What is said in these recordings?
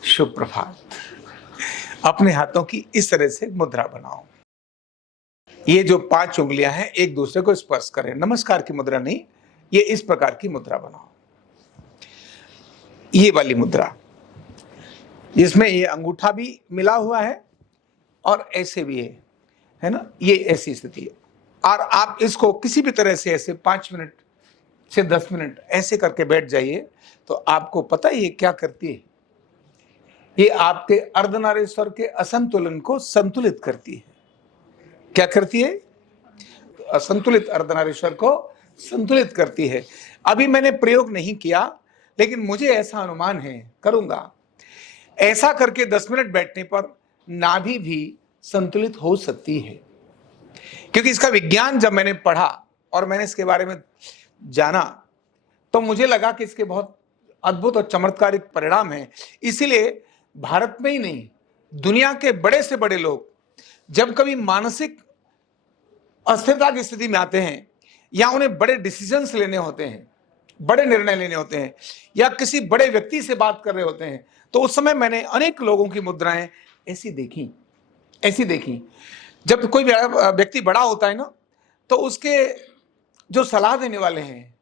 शुभ प्रभात। अपने हाथों की इस तरह से मुद्रा बनाओ। ये जो 5 उंगलियां हैं एक दूसरे को स्पर्श करें। नमस्कार की मुद्रा नहीं, ये इस प्रकार की मुद्रा बनाओ। ये वाली मुद्रा, इसमें ये अंगूठा भी मिला हुआ है और ऐसे भी है ना? ये ऐसी स्थिति है। और आप इसको किसी भी तरह से ऐसे 5 मिनट से 10 मिनट ऐसे करके बैठ जाइए, तो आपको पता है ये क्या करती है? ये आपके अर्धनारीश्वर के असंतुलन को संतुलित करती है। क्या करती है? असंतुलित अर्धनारीश्वर को संतुलित करती है। अभी मैंने प्रयोग नहीं किया, लेकिन मुझे ऐसा अनुमान है, करूंगा। ऐसा करके 10 मिनट बैठने पर नाभि भी संतुलित हो सकती है, क्योंकि इसका विज्ञान जब मैंने पढ़ा और मैंने इसके बारे में जाना, तो मुझे लगा कि इसके बहुत अद्भुत और चमत्कारिक परिणाम हैं। इसीलिए भारत में ही नहीं, दुनिया के बड़े से बड़े लोग जब कभी मानसिक अस्थिरता की स्थिति में आते हैं या उन्हें बड़े डिसीजंस लेने होते हैं, बड़े निर्णय लेने होते हैं, या किसी बड़े व्यक्ति से बात कर रहे होते हैं, तो उस समय मैंने अनेक लोगों की मुद्राएं ऐसी देखी। जब कोई व्यक्ति बड़ा होता है ना, तो उसके जो सलाह देने वाले हैं,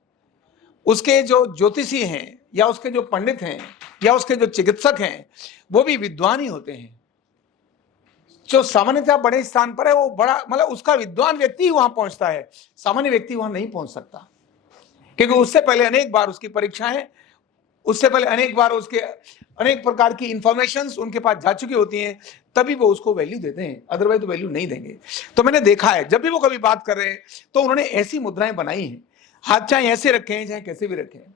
उसके जो ज्योतिषी हैं, या उसके जो पंडित हैं, या उसके जो चिकित्सक हैं, वो भी विद्वान ही होते हैं। जो सामान्यतः बड़े स्थान पर है, वो बड़ा मतलब उसका विद्वान व्यक्ति ही वहां पहुंचता है, सामान्य व्यक्ति वहां नहीं पहुंच सकता, क्योंकि उससे पहले अनेक बार उसकी परीक्षाएं, उससे पहले अनेक बार उसके अनेक प्रकार की इंफॉर्मेशंस उनके पास जा चुकी होती हैं, तभी वो उसको वैल्यू देते हैं, अदरवाइज तो वैल्यू नहीं देंगे। तो मैंने देखा है, जब भी वो कभी बात कर रहे हैं तो उन्होंने ऐसी मुद्राएं बनाई हैं, हाथ चाहे ऐसे रखे हैं चाहे कैसे भी रखे हैं।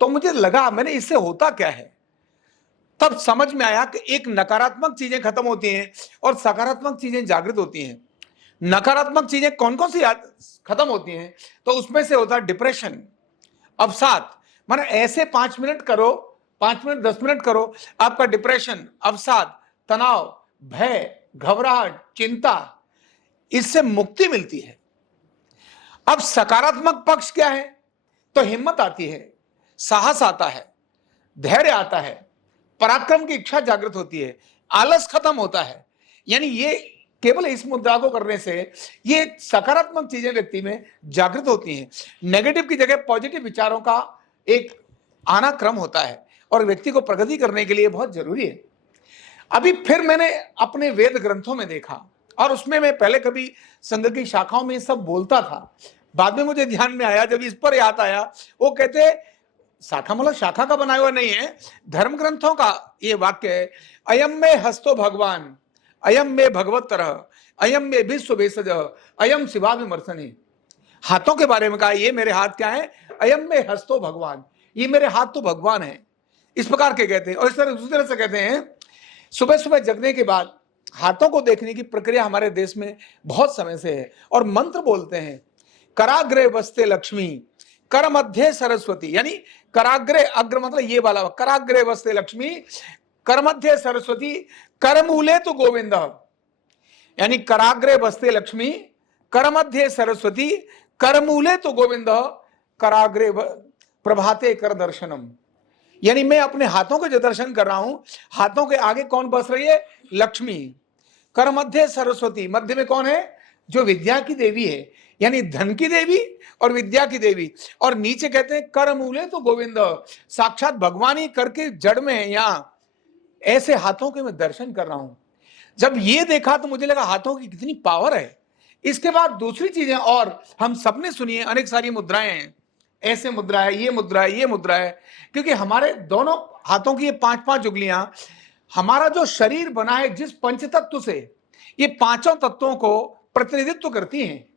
तो मुझे लगा, मैंने इससे होता क्या है, तब समझ में आया कि एक नकारात्मक चीजें खत्म होती हैं और सकारात्मक चीजें जागृत होती हैं। नकारात्मक चीजें कौन कौन सी खत्म होती हैं? तो उसमें से होता है डिप्रेशन, अवसाद। माने ऐसे 5 मिनट करो, 5 मिनट 10 मिनट करो, आपका डिप्रेशन, अवसाद, तनाव, भय, घबराहट, चिंता, इससे मुक्ति मिलती है। अब सकारात्मक पक्ष क्या है? तो हिम्मत आती है, साहस आता है, धैर्य आता है, पराक्रम की इच्छा जागृत होती है, आलस खत्म होता है। यानी ये केवल इस मुद्रा को करने से ये सकारात्मक चीजें व्यक्ति में जागृत होती हैं। नेगेटिव की जगह पॉजिटिव विचारों का एक आना क्रम होता है और व्यक्ति को प्रगति करने के लिए बहुत जरूरी है। अभी फिर मैंने अपने वेद ग्रंथों में देखा, और उसमें मैं पहले कभी संघ की शाखाओं में सब बोलता था, बाद में मुझे ध्यान में आया, जब इस पर याद आया, वो कहते शाखा मतलब शाखा का बनाया हुआ नहीं है, धर्म ग्रंथों का ये वाक्य है, अयम में हस्तो भगवान, अयम में भगवत तरह, अयम में विश्व भेषज, अयम शिवा विमर्शनी। हाथों के बारे में कहा, ये मेरे हाथ क्या है? अयम में हस्तो भगवान, ये मेरे हाथ तो भगवान है, इस प्रकार के कहते हैं। और इस तरह दूसरी तरह से कहते हैं, सुबह सुबह जगने के बाद हाथों को देखने की प्रक्रिया हमारे देश में बहुत समय से है, और मंत्र बोलते हैं, कराग्रे वस्ते लक्ष्मी, कर मध्य सरस्वती। यानी कराग्रे, अग्र मतलब ये वाला, कराग्रे वस्ते लक्ष्मी, कर मध्य सरस्वती, कर मूले तो गोविंद। यानी कराग्रे वस्ते लक्ष्मी, कर मध्य सरस्वती, कर मूले तो गोविंद, कराग्रे प्रभाते कर दर्शनम। यानी मैं अपने हाथों के जो दर्शन कर रहा हूं, हाथों के आगे कौन बस रही है? लक्ष्मी। कर मध्य सरस्वती, मध्य में कौन है? जो विद्या की देवी है, यानी धन की देवी और विद्या की देवी। और नीचे कहते हैं कर मूले तो गोविंद, साक्षात भगवान ही करके जड़ में है। यहां ऐसे हाथों के मैं दर्शन कर रहा हूं। जब ये देखा तो मुझे लगा हाथों की कितनी पावर है। इसके बाद दूसरी चीजें, और हम सबने सुनी है, अनेक सारी मुद्राएं हैं, ऐसे मुद्रा है, ये मुद्रा है, ये मुद्रा है, क्योंकि हमारे दोनों हाथों की ये 5-5 उंगलियां, हमारा जो शरीर बना है जिस पंच तत्व से, ये पांचों तत्वों को प्रतिनिधित्व करती हैं।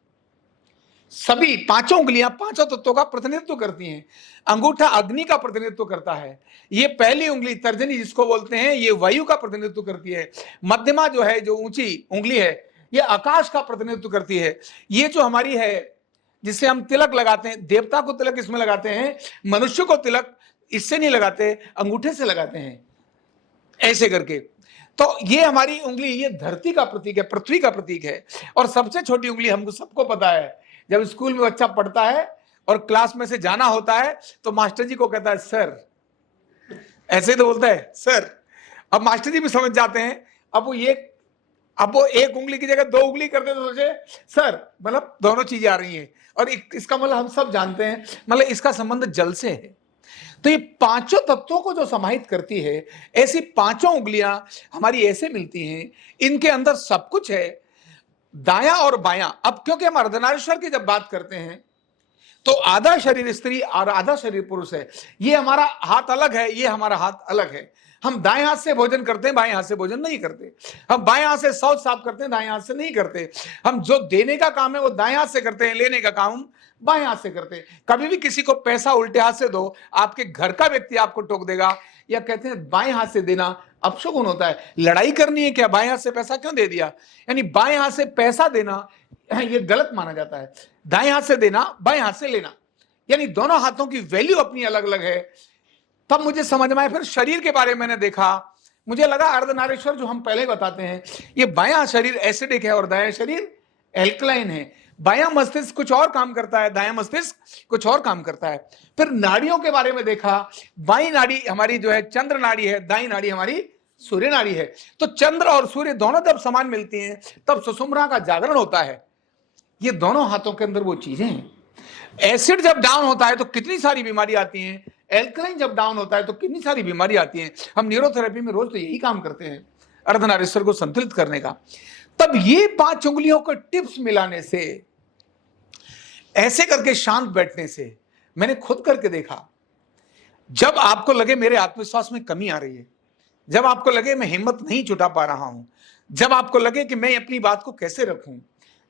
सभी पांचों उंगलियां पांचों तत्वों का प्रतिनिधित्व करती हैं। अंगूठा अग्नि का प्रतिनिधित्व करता है, ये पहली उंगली तर्जनी जिसको बोलते हैं, ये वायु का प्रतिनिधित्व करती है। मध्यमा जो है, जो ऊंची उंगली है, ये आकाश का प्रतिनिधित्व करती है। ये जो हमारी है, जिससे हम तिलक लगाते हैं, देवता को तिलक इसमें लगाते हैं, मनुष्य को तिलक इससे नहीं लगाते, अंगूठे से लगाते हैं, ऐसे करके। तो ये हमारी उंगली, ये धरती का प्रतीक है, पृथ्वी का प्रतीक है। और सबसे छोटी उंगली हमको सबको पता है, जब स्कूल में बच्चा पढ़ता है और क्लास में से जाना होता है, तो मास्टर जी को कहता है सर, ऐसे तो बोलता है सर। अब मास्टर जी भी समझ जाते हैं। अब वो एक उंगली की जगह 2 उंगली करते तो सोचे सर मतलब दोनों चीजें आ रही हैं, और इसका मतलब हम सब जानते हैं, मतलब इसका संबंध जल से है। तो ये पांचों तत्वों को जो समाहित करती है, ऐसी पांचों उंगलियां हमारी ऐसे मिलती हैं, इनके अंदर सब कुछ है, दायां और बायां। अब क्योंकि हम अर्धनारीश्वर की जब बात करते हैं तो आधा शरीर स्त्री और आधा शरीर पुरुष है। ये हमारा हाथ अलग है, ये हमारा हाथ अलग है। हम दाएं हाथ से भोजन करते हैं, बाएं हाथ से भोजन नहीं करते। हम बाएं हाथ से शौच साफ करते हैं, दाएं हाथ से नहीं करते। हम जो देने का काम है वो दाएं हाथ से करते हैं, लेने का काम बाएं हाथ से करते हैं। कभी भी किसी को पैसा उल्टे हाथ से दो, आपके घर का व्यक्ति आपको टोक देगा, या कहते हैं बाएं हाथ से देना अपशगुन होता है। लड़ाई करनी है क्या, बाएं हाथ से पैसा क्यों दे दिया, यानी बाएं हाथ से पैसा देना ये गलत माना जाता है। दाएं हाथ से देना, बाएं हाथ से लेना, यानी दोनों हाथों की वैल्यू अपनी अलग अलग है। तब मुझे समझ में आया, फिर शरीर के बारे में मैंने देखा, मुझे लगा अर्धनारीश्वर जो हम पहले बताते हैं, ये बायां शरीर एसिडिक है और दायां शरीर एल्कलाइन है। बायां मस्तिष्क कुछ और काम करता है, दायां मस्तिष्क कुछ और काम करता है। फिर नाड़ियों के बारे में देखा, बाई नाड़ी हमारी जो है चंद्र नाड़ी है, दाई नाड़ी हमारी सूर्य नाड़ी है। तो चंद्र और सूर्य दोनों जब समान मिलती हैं तब सुषुम्ना का जागरण होता है। ये दोनों हाथों के अंदर वो चीजें हैं। एसिड जब डाउन होता है तो कितनी सारी बीमारी आती हैं, एल्कलाइन जब डाउन होता है तो कितनी सारी बीमारी आती हैं। हम न्यूरोथेरेपी में रोज तो यही काम करते हैं, अर्धनारीश्वर को संतुलित करने का। तब ये 5 उंगलियों को टिप्स मिलाने से, ऐसे करके शांत बैठने से, मैंने खुद करके देखा, जब आपको लगे मेरे आत्मविश्वास में कमी आ रही है, जब आपको लगे मैं हिम्मत नहीं जुटा पा रहा हूं, जब आपको लगे कि मैं अपनी बात को कैसे रखूं,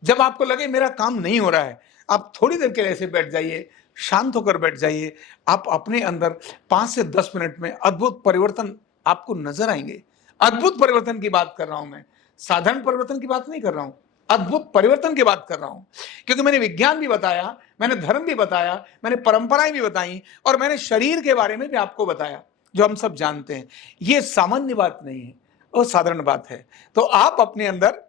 जब आपको लगे मेरा काम नहीं हो रहा है, आप थोड़ी देर के लिए ऐसे बैठ जाइए, शांत होकर बैठ जाइए। आप अपने अंदर 5 से 10 मिनट में अद्भुत परिवर्तन आपको नजर आएंगे। अद्भुत परिवर्तन की बात कर रहा हूं मैं, साधारण परिवर्तन की बात नहीं कर रहा हूं, अद्भुत परिवर्तन की बात कर रहा हूं। क्योंकि मैंने विज्ञान भी बताया, मैंने धर्म भी बताया, मैंने परंपराएं भी बताई, और मैंने शरीर के बारे में भी आपको बताया जो हम सब जानते हैं। ये सामान्य बात नहीं है, वो साधारण बात है। तो आप अपने अंदर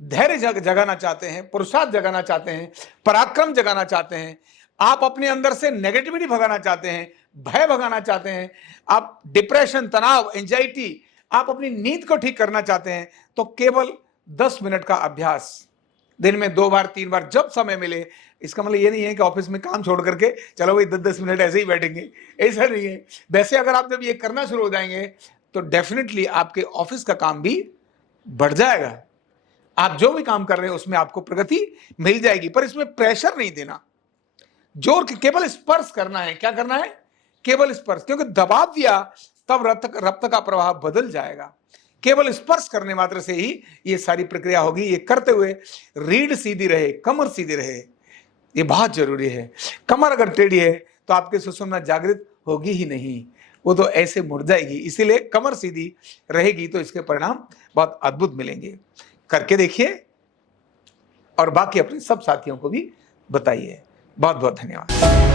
धैर्य जगाना चाहते हैं, पुरुषार्थ जगाना चाहते हैं, पराक्रम जगाना चाहते हैं, आप अपने अंदर से नेगेटिविटी भगाना चाहते हैं, भय भगाना चाहते हैं, आप डिप्रेशन, तनाव, एंजाइटी, आप अपनी नींद को ठीक करना चाहते हैं, तो केवल 10 मिनट का अभ्यास दिन में 2 बार 3 बार जब समय मिले। इसका मतलब ये नहीं है कि ऑफिस में काम छोड़ करके चलो भाई 10-10 मिनट ऐसे ही बैठेंगे, ऐसा नहीं है। वैसे अगर आप जब ये करना शुरू हो जाएंगे तो डेफिनेटली आपके ऑफिस का काम भी बढ़ जाएगा। आप जो भी काम कर रहे हैं उसमें आपको प्रगति मिल जाएगी, पर इसमें प्रेशर नहीं देना, जोर केवल स्पर्श करना है। क्या करना है? केवल स्पर्श, क्योंकि दबाव दिया तब रक्त का प्रवाह बदल जाएगा। केवल स्पर्श करने मात्र से ही ये सारी प्रक्रिया होगी। ये करते हुए रीढ़ सीधी रहे, कमर सीधी रहे, ये बहुत जरूरी है। कमर अगर टेढ़ी है तो आपकी सुषुम्ना जागृत होगी ही नहीं, वो तो ऐसे मुड़ जाएगी। इसीलिए कमर सीधी रहेगी तो इसके परिणाम बहुत अद्भुत मिलेंगे। करके देखिए और बाकी अपने सब साथियों को भी बताइए। बहुत बहुत धन्यवाद।